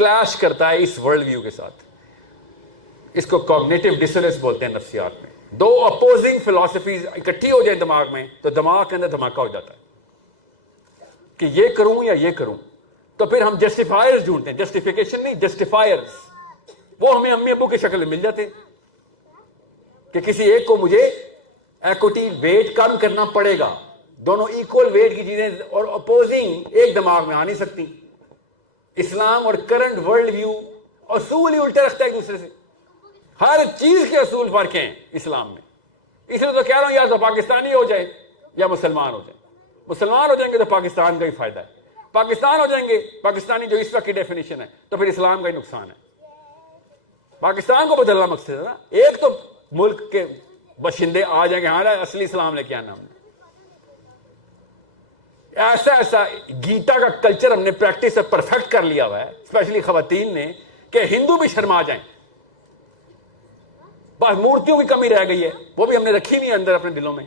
Clash کرتا ہے اس world view کے ساتھ. اس کو کوگنیٹو ڈسوننس بولتے ہیں نفسیات میں. دو اپوزنگ فلاسفیز اکٹھی ہو جائیں دماغ میں تو دماغ کے اندر دھماکہ ہو جاتا ہے کہ یہ کروں یا یہ کروں. تو پھر ہم جسٹیفائرز ڈھونڈتے ہیں, جسٹیفیکیشن نہیں, جسٹیفائرز. وہ ہمیں امی ابو کی شکل میں مل جاتے ہیں کہ کسی ایک کو مجھے ایکوٹی ویٹ کم کرنا پڑے گا. دونوں ایکول ویٹ کی چیزیں اور اپوزنگ ایک دماغ میں آ نہیں سکتی. اسلام اور کرنٹ ورلڈ ویو اصول ہی الٹے رکھتا ہے ایک دوسرے سے. ہر چیز کے اصول فرق ہیں اسلام میں. اس لیے تو کہہ رہا ہوں یا تو پاکستانی ہو جائے یا مسلمان ہو جائے. مسلمان ہو جائیں گے تو پاکستان کا ہی فائدہ ہے, پاکستان ہو جائیں گے پاکستانی جو اس وقت کی ڈیفینیشن ہے تو پھر اسلام کا ہی نقصان ہے. پاکستان کو بدلنا مقصد ہے نا. ایک تو ملک کے باشندے آ جائیں گے ہاں اصلی اسلام لے کے آنا. ہم نے ایسا گیتا کا کلچر ہم نے پریکٹس سے پرفیکٹ کر لیا ہوا ہے, اسپیشلی خواتین نے, کہ ہندو بھی شرما جائیں. بس مورتیوں کی کمی رہ گئی ہے, وہ بھی ہم نے رکھی ہوئی ہے اندر اپنے دلوں میں.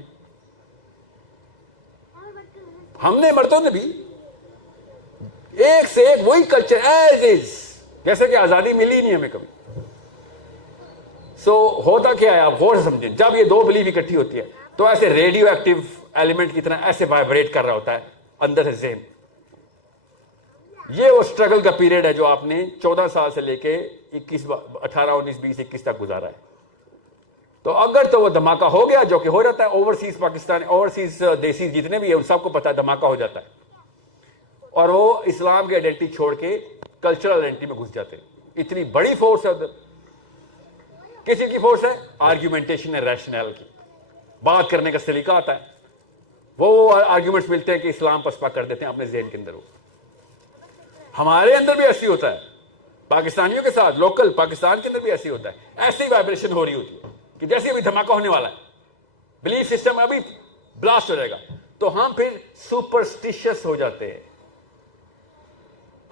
ہم نے مردوں نے بھی ایک سے ایک وہی کلچر ایز از, جیسے کہ آزادی ملی نہیں ہمیں کبھی. سو ہوتا کیا ہے آپ غور سے سمجھیں, جب یہ دو بلیف اکٹھی ہوتی ہے تو ایسے ریڈیو ایکٹیو ایلیمنٹ کی طرح ایسے وائبریٹ کر رہا ہوتا ہے اندر سے ذہن. یہ وہ اسٹرگل کا پیریڈ ہے جو آپ نے 14 سال سے لے کے 18 19 20 21 تک گزارا ہے. تو اگر تو وہ دھماکہ ہو گیا, جو کہ ہو جاتا ہے اوورسیز پاکستان, اوورسیز دیسی جتنے بھی ہیں ان سب کو پتا ہے دھماکہ ہو جاتا ہے, اور وہ اسلام کی آئیڈینٹی چھوڑ کے کلچرل آئیڈینٹی میں گھس جاتے ہیں. اتنی بڑی فورس ہے ادھر. کسی کی فورس ہے آرگیومنٹیشن ہے, ریشنل کی بات کرنے کا سلیقہ آتا ہے. وہ آرگیومنٹس ملتے ہیں کہ اسلام پسپا کر دیتے ہیں اپنے ذہن کے اندر. وہ ہمارے اندر بھی ایسی ہوتا ہے, پاکستانیوں کے ساتھ لوکل پاکستان کے اندر بھی ایسی ہوتا ہے. ایسی وائبریشن ہو رہی ہوتی ہے کہ جیسے ابھی دھماکہ ہونے والا ہے, بلیف سسٹم ابھی بلاسٹ ہو جائے گا, تو ہم پھر سپرسٹیشس ہو جاتے ہیں.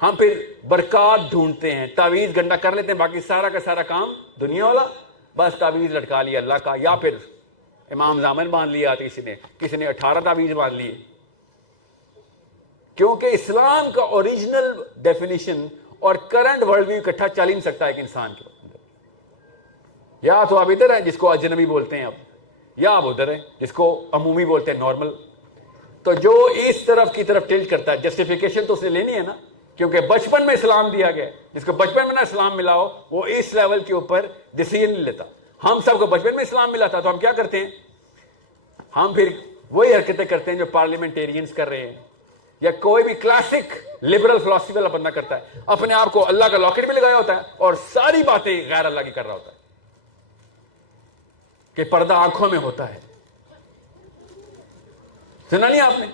ہم پھر برکات ڈھونڈتے ہیں, تعویذ گنڈا کر لیتے ہیں, باقی سارا کا سارا کام دنیا والا, بس تعویذ لٹکا لیا اللہ کا, یا پھر امام زامن باندھ لیا کسی نے 18 تعویذ باندھ لیے. کیونکہ اسلام کا اوریجنل ڈیفینیشن اور کرنٹ ورلڈ ویو اکٹھا چل ہی نہیں سکتا ایک انسان کے. یا تو آپ ادھر ہیں جس کو اجنبی بولتے ہیں اب, یا آپ ادھر ہیں جس کو عمومی بولتے ہیں نارمل. تو جو اس طرف کی طرف ٹلٹ کرتا ہے, جسٹیفیکیشن تو اس نے لینی ہے نا, کیونکہ بچپن میں اسلام دیا گیا. جس کو بچپن میں نہ اسلام ملا ہو وہ اس لیول کے اوپر ڈیسیژن نہیں لیتا. ہم سب کو بچپن میں اسلام ملا تھا تو ہم کیا کرتے ہیں, ہم پھر وہی حرکتیں کرتے ہیں جو پارلیمنٹیرینز کر رہے ہیں, یا کوئی بھی کلاسک لبرل فلاسفی والا بندہ کرتا ہے. اپنے آپ کو اللہ کا لاکٹ بھی لگایا ہوتا ہے اور ساری باتیں غیر اللہ کی کر رہا ہوتا ہے کہ پردہ آنکھوں میں ہوتا ہے. سنا نہیں آپ نے,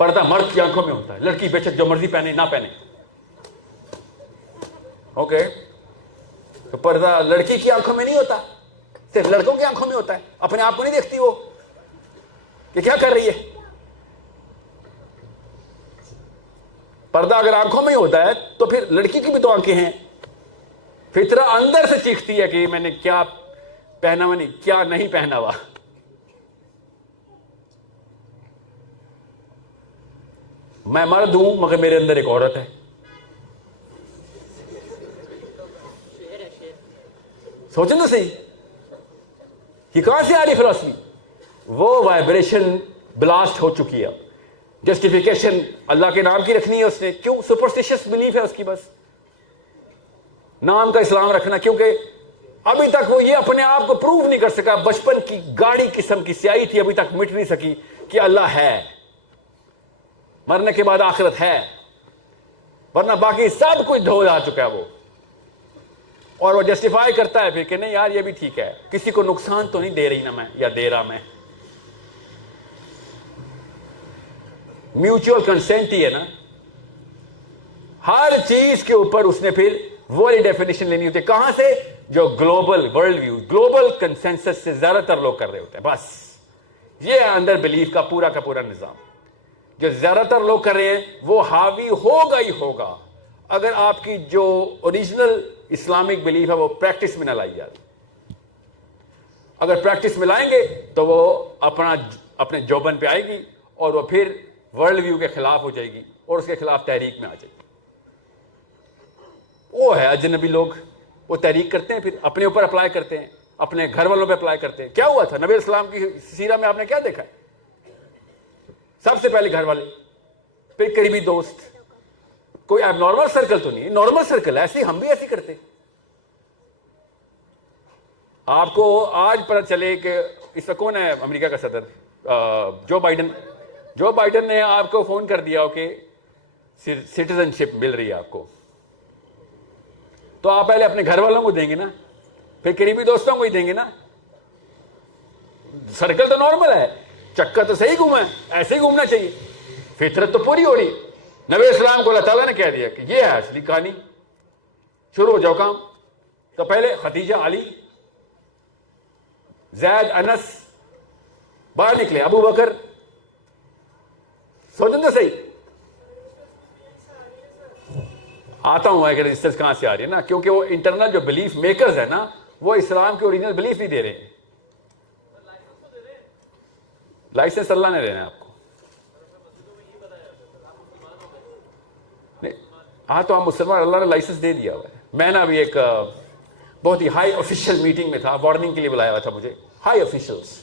پردہ مرد کی آنکھوں میں ہوتا ہے, لڑکی بے شک جو مرضی پہنے نہ پہنے. اوکے, تو پردہ لڑکی کی آنکھوں میں نہیں ہوتا, صرف لڑکوں کی آنکھوں میں ہوتا ہے. اپنے آپ کو نہیں دیکھتی وہ کہ کیا کر رہی ہے. پردہ اگر آنکھوں میں ہی ہوتا ہے تو پھر لڑکی کی بھی تو آنکھیں ہیں. فطرہ اندر سے چیختی ہے کہ میں نے کیا پہنا ہوا نہیں, کیا نہیں پہنا ہوا. میں مرد ہوں مگر میرے اندر ایک عورت ہے. سوچیں تو صحیح, یہ کہاں سے آ رہی فلسفی؟ وہ وائبریشن بلاسٹ ہو چکی ہے. جسٹیفیکیشن اللہ کے نام کی رکھنی ہے اس نے, کیوں؟ سپرسٹیشس بلیف ہے اس کی, بس نام کا اسلام رکھنا. کیونکہ ابھی تک وہ یہ اپنے آپ کو پروف نہیں کر سکا, بچپن کی گاڑی قسم کی سیاہی تھی ابھی تک مٹ نہیں سکی کہ اللہ ہے, مرنے کے بعد آخرت ہے, ورنہ باقی سب کچھ دھو جا چکا ہے وہ. اور وہ جسٹیفائی کرتا ہے پھر کہ نہیں یار یہ بھی ٹھیک ہے, کسی کو نقصان تو نہیں دے رہی نا میں, یا دے رہا میں. میوچل کنسینٹ ہی ہے نا ہر چیز کے اوپر. اس نے پھر وہی ڈیفینیشن لینی ہوتی ہے, کہاں سے؟ جو global world view, global consensus سے زیادہ تر لوگ کر رہے ہوتے ہیں. بس یہ اندر بلیف کا پورا نظام جو زیادہ تر لوگ کر رہے ہیں وہ حاوی ہوگا ہی ہوگا اگر آپ کی جو اوریجنل اسلامک بلیف ہے وہ پریکٹس میں نہ لائی جاتی. اگر پریکٹس میں لائیں گے تو وہ اپنے جوبن پہ آئے گی اور وہ پھر ورلڈ ویو کے خلاف ہو جائے گی اور اس کے خلاف تحریک میں آ جائے گی. وہ ہے اجنبی لوگ، وہ تحریک کرتے ہیں، پھر اپنے اوپر اپلائی کرتے ہیں، اپنے گھر والوں پہ اپلائی کرتے ہیں. کیا ہوا تھا نبی اسلام کی سیرہ میں آپ نے کیا دیکھا ہے؟ سب سے پہلے گھر والے، پھر قریبی دوست. کوئی اب نارمل سرکل تو نہیں، نارمل سرکل ہے، ایسے ہم بھی ایسے کرتے. آپ کو آج پتہ چلے کہ اس وقت کون ہے امریکہ کا صدر؟ Joe Biden. جو بائیڈن نے آپ کو فون کر دیا ہو کہ سٹیزن شپ مل رہی ہے آپ کو، تو آپ پہلے اپنے گھر والوں کو دیں گے نا، پھر قریبی دوستوں کو ہی دیں گے نا. سرکل تو نارمل ہے، چکر تو صحیح گھوما ہے، ایسے ہی گھومنا چاہیے. فطرت تو پوری ہو رہی. نبی اسلام کو اللہ تعالیٰ نے کہہ دیا کہ یہ ہے اصلی کہانی، شروع ہو جاؤ کام. تو پہلے خدیجہ، علی، زید، انس باہر نکلے، ابو بکر. سوچیں تو صحیح. آتا ہوں کہ رجسٹرز کہاں سے آ رہی ہے نا، کیونکہ وہ انٹرنل جو بلیف میکرز ہیں نا، وہ اسلام کے اوریجنل بلیف نہیں دے رہے ہیں. لائسنس اللہ نے دینا ہے آپ کو. ہاں تو ہم مسلمان، اللہ نے لائسنس دے دیا ہوا ہے. میں نا ابھی ایک بہت ہی ہائی آفیشیل میٹنگ میں تھا، وارننگ کے لیے بلایا ہوا تھا مجھے. High officials.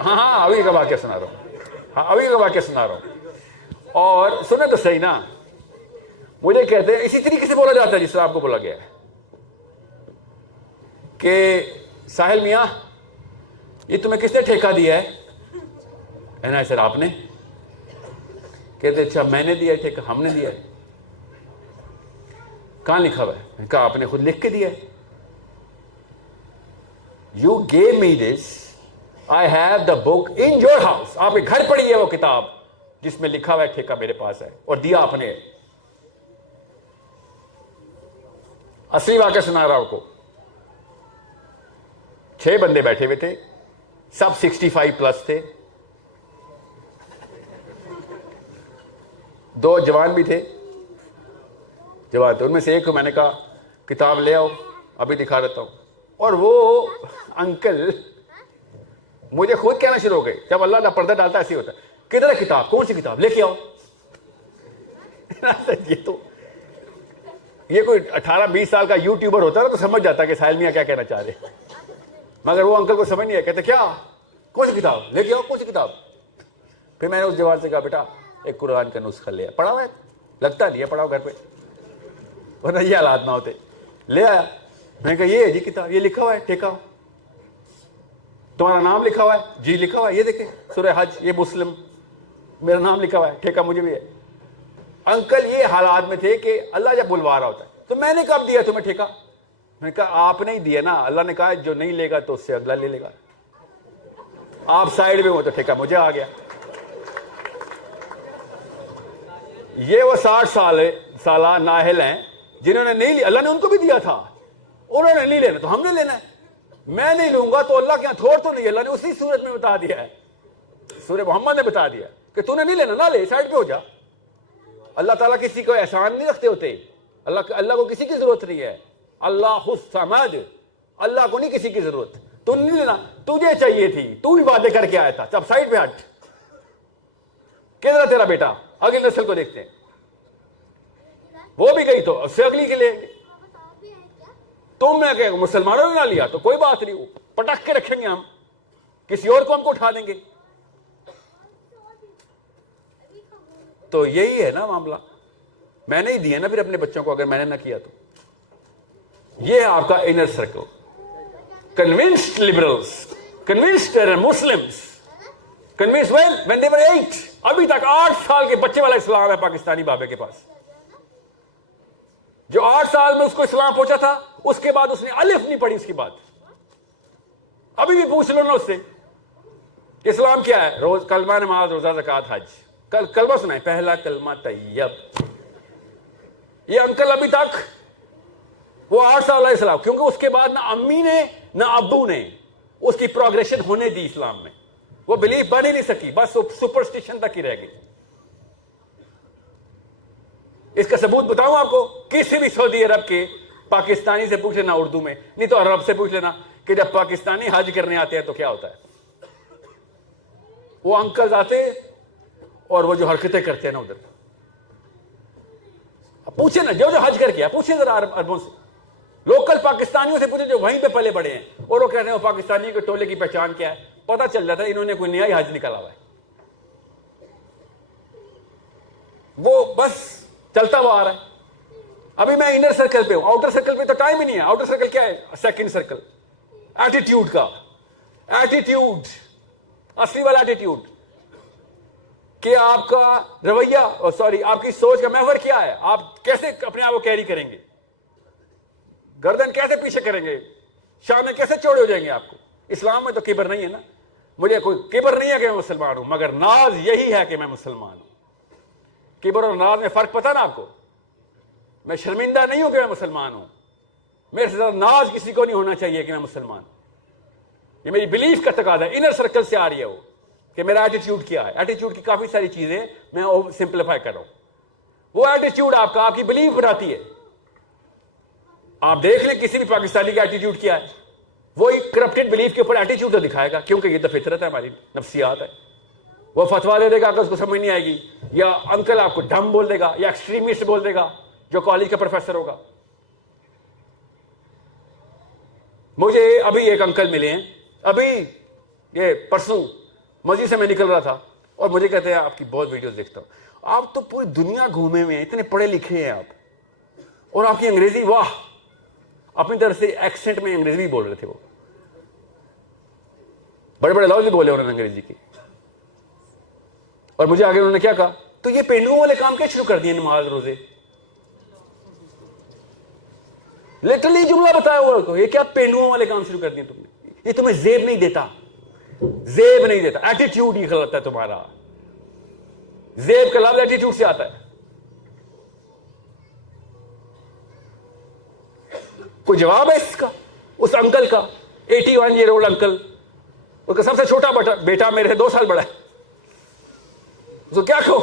ہاں ابھی کا واقعہ سنا رہا ہوں. اور سنیں تو صحیح نا، مجھے کہتے ہیں اسی طریقے سے بولا جاتا ہے جس طرح آپ کو بولا گیا ہے کہ ساحل میاں یہ تمہیں کس نے ٹھیکہ دیا ہے؟ سر آپ نے. کہتے اچھا میں نے دیا ہے ٹھیکہ؟ ہم نے دیا ہے. کہاں لکھا ہوا ہے؟ میں نے کہا آپ نے خود لکھ کے دیا ہے. You give me this, I have the book in your house. آپ کے گھر پڑی ہے وہ کتاب جس میں لکھا ہوا ہے ٹھیکہ میرے پاس ہے، اور دیا آپ نے. اصلی واقعہ سنا رہا ہوں کو. 6 بندے بیٹھے ہوئے تھے، سب 65 پلس تھے. 2 جوان بھی تھے. ان میں سے ایک کو میں نے کہا کتاب لے آؤ، ابھی دکھا دیتا ہوں. اور وہ انکل مجھے خود کہنا شروع ہو گئے، جب اللہ نہ پردہ ڈالتا ایسے ہوتا ہے، کدھر ہے کتاب؟ کون سی کتاب؟ لے کے آؤ. یہ کوئی 18-20 سال کا یوٹیوبر ہوتا ہے تو سمجھ جاتا ہے کہ ساحل میاں کیا کہنا چاہ رہے. مگر وہ انکل کو سمجھ نہیں آیا. کہتے کیا؟ کون سی کتاب؟ لے کے آؤ. کون سی کتاب؟ پھر میں نے اس جوان سے کہا بیٹا ایک قرآن کا نسخہ لیا، پڑھا ہوا ہے؟ لگتا نہیں ہے پڑھا ہو گھر پہ، ورنہ یہ حالات نہ ہوتے. لے آیا. میں نے کہا یہ ہے جی کتاب، یہ لکھا ہوا ہے ٹھیکہ. تمہارا نام لکھا ہوا ہے؟ جی لکھا ہوا ہے. یہ دیکھیں سورہ حج، یہ مسلم، میرا نام لکھا ہوا ہے، ٹھیکہ مجھے بھی ہے. انکل یہ حالات میں تھے کہ اللہ جب بلوا رہا ہوتا ہے. تو میں نے کب دیا تمہیں ٹھیکہ؟ میں نے کہا آپ نے ہی دیا نا، اللہ نے کہا جو نہیں لے گا تو اس سے اگلا لے لے گا. آپ سائڈ میں ہو تو ٹھیکہ مجھے آ گیا. یہ وہ 60 سالہ نااہل ہیں جنہوں نے نہیں لیا، اللہ نے ان کو بھی دیا تھا، انہوں نے نہیں لینا تو ہم نے لینا ہے. میں نہیں لوں گا تو اللہ کے یہاں تھوڑ تو نہیں ہے. اللہ نے اسی صورت میں بتا دیا ہے، سورہ محمد نے بتا دیا کہ تو نے نہیں لینا، نہ لے، سائڈ پہ ہو جا. اللہ تعالیٰ کسی کو احسان نہیں رکھتے ہوتے. اللہ کو کسی کی ضرورت نہیں ہے. اللہ الصمد، اللہ کو نہیں کسی کی ضرورت. تو نہیں لینا، تجھے چاہیے تھی، تو بھی باتیں کر کے آیا تھا. جب سائڈ پہ ہٹ. کدھر تیرا بیٹا؟ اگلی نسل کو دیکھتے ہیں. وہ بھی گئی تو اس سے اگلی کے لیں گے. تم نے کہ مسلمانوں نے نہ لیا تو کوئی بات نہیں، پٹک کے رکھیں گے ہم، کسی اور کو ہم کو اٹھا دیں گے. تو یہی ہے نا معاملہ. میں نے ہی دیا نا پھر اپنے بچوں کو، اگر میں نے نہ کیا تو. یہ ہے آپ کا inner circle. Convinced liberals, convinced Muslims, convinced when they were 8. ابھی تک 8 سال کے بچے والا اسلام ہے پاکستانی بابے کے پاس. جو 8 سال میں اس کو اسلام پہنچا تھا، اس کے بعد اس نے الف نہیں پڑھی. اس کی بات ابھی بھی پوچھ لو نا اس سے کہ اسلام کیا ہے. روز کلمہ، نماز، روزہ، زکوٰۃ، حج. کلمہ سنائیں، پہلا کلمہ طیب. یہ انکل ابھی تک وہ 8 سال علیہ السلام، کیونکہ اس کے بعد نہ امی نے نہ ابو نے اس کی پروگریشن ہونے دی اسلام میں. وہ بلیف بن ہی نہیں سکی، بس سپرسٹیشن تک ہی رہ گئی. اس کا ثبوت بتاؤں آپ کو؟ کسی بھی سعودی عرب کے پاکستانی سے پوچھ لینا اردو میں، نہیں تو عرب سے پوچھ لینا کہ جب پاکستانی حج کرنے آتے ہیں تو کیا ہوتا ہے. وہ انکل آتے اور وہ جو حرکتیں کرتے ہیں نا ادھر. اب پوچھیں نا جو حج کر کیا، پوچھیں ذرا عربوں سے، لوکل پاکستانیوں سے پوچھیں جو وہیں پہ پلے بڑے ہیں، اور وہ کہتے ہیں وہ پاکستانی کے ٹولے کی پہچان کیا ہے، پتہ چل جاتا ہے انہوں نے کوئی نیا ہی حج نکالا ہوا ہے، وہ بس چلتا ہوا آ رہا ہے۔ ابھی میں انر سرکل پہ ہوں، آؤٹر سرکل پہ تو ٹائم ہی نہیں ہے۔ آؤٹر سرکل کیا ہے؟ سیکنڈ سرکل، ایٹیٹیوڈ کا، ایٹیٹیوڈ، اصلی والا ایٹیٹیوڈ کہ آپ کا رویہ، سوری آپ کی سوچ کا محور کیا ہے، آپ کیسے اپنے آپ کو کیری کریں گے، گردن کیسے پیچھے کریں گے، شام میں کیسے چوڑے ہو جائیں گے آپ کو۔ اسلام میں تو کبر نہیں ہے نا، مجھے کوئی کبر نہیں ہے کہ میں مسلمان ہوں، مگر ناز یہی ہے کہ میں مسلمان ہوں۔ کبر اور ناز میں فرق پتہ نا آپ کو؟ میں شرمندہ نہیں ہوں کہ میں مسلمان ہوں، میرے سے زیادہ ناز کسی کو نہیں ہونا چاہیے کہ میں مسلمان ہوں۔ یہ میری بلیف کا تقاضا ہے، انر سرکل سے آ رہی ہے وہ، کہ میرا ایٹیٹیوڈ کیا ہے۔ ایٹیٹیوڈ کی کافی ساری چیزیں میں سمپلیفائی کر رہا ہوں۔ وہ ایٹیٹیوڈ آپ کا، آپ کی بلیف بناتی ہے۔ آپ دیکھ لیں کسی بھی پاکستانی کا ایٹیٹیوڈ کیا ہے، وہی کرپٹڈ بلیف کے اوپر ایٹیٹیوڈ تو دکھائے گا، کیونکہ یہ تو فطرت ہے، ہماری نفسیات ہے۔ وہ فتوا دے دے گا کہ اس کو سمجھ نہیں آئے گی، یا انکل آپ کو ڈم بول دے گا، یا ایکسٹریمسٹ بول دے گا جو کالج کا پروفیسر ہوگا۔ مجھے ابھی ایک انکل ملے ہیں، ابھی یہ پرسوں مسجد سے میں نکل رہا تھا، اور مجھے کہتے ہیں آپ کی بہت ویڈیوز دیکھتا ہوں، آپ تو پوری دنیا گھومے ہوئے ہیں، اتنے پڑھے لکھے ہیں آپ، اور آپ کی انگریزی واہ، اپنی طرف سے ایکسنٹ میں انگریزی بول رہے تھے، وہ بڑے بڑے لفظ بولے انہوں نے انگریزی کی۔ اور مجھے آگے انہوں نے کیا کہا، تو یہ پینڈوؤں والے کام کیا شروع کر دیے، نماز روزے؟ لٹرلی جملہ بتایا ہوا کو، یہ کیا پینڈوؤں والے کام شروع کر دیے تم نے؟ یہ تمہیں زیب نہیں دیتا، زیب نہیں دیتا، ایٹیٹیوڈ ہی غلط ہے تمہارا۔ زیب کا لفظ ایٹیٹیوڈ سے آتا ہے۔ کوئی جواب ہے اس کا؟ اس انکل کا، 81 ایئر اولڈ انکل، اس کا سب سے چھوٹا بیٹا میرے سے 2 سال بڑا ہے، اس کو کیا کہو؟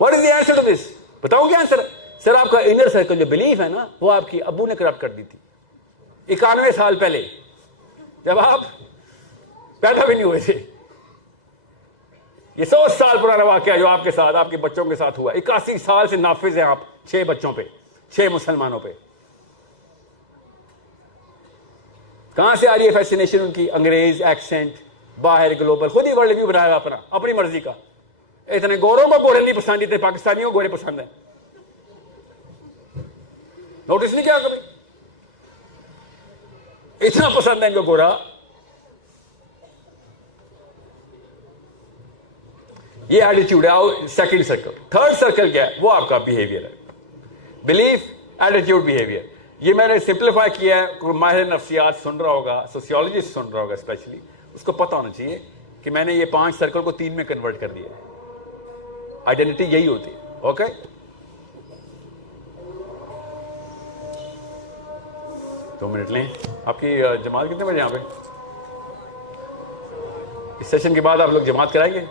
What is the answer to this? بتاؤں کیا آنسر؟ سر آپ کا انر سرکل جو بلیف ہے نا، وہ آپ کی ابو نے کرپٹ کر دی تھی 91 سال پہلے، جب آپ پیدا بھی نہیں ہوئے تھے۔ یہ 100 سال پرانا واقعہ جو آپ کے ساتھ، آپ کے بچوں کے ساتھ ہوا، 81 سال سے نافذ ہیں آپ 6 بچوں پہ، 6 مسلمانوں پہ۔ کہاں سے آ رہی ہے فیسینیشن ان کی؟ انگریز ایکسنٹ، باہر گلوبل، خود ہی ورلڈ ویو بنایا اپنا، اپنی مرضی کا۔ اتنے گوروں کو گورے نہیں پسند، اتنے پاکستانیوں کو گورے پسند ہیں۔ نوٹس نہیں کیا کبھی؟ اتنا پسند ہے ان کو گورا۔ یہ ایٹیٹیوڈ ہے سیکنڈ سرکل۔ تھرڈ سرکل کیا ہے؟ وہ آپ کا بیہیویئر ہے، بلیف، ایٹیٹیوڈ، بیہیویئر۔ یہ میں نے سمپلیفائی کیا ہے، کوئی ماہر نفسیات سن رہا ہوگا، سوسیولوجسٹ سن رہا ہوگا اسپیشلی، اس کو پتہ ہونا چاہیے کہ میں نے یہ 5 سرکل کو 3 میں کنورٹ کر دیا ہے۔ آئیڈینٹی یہی ہوتی ہے۔ اوکے، دو منٹ لیں۔ آپ کی جماعت کتنے بجے یہاں پہ؟ اس سیشن کے بعد آپ لوگ جماعت کرائیں گے؟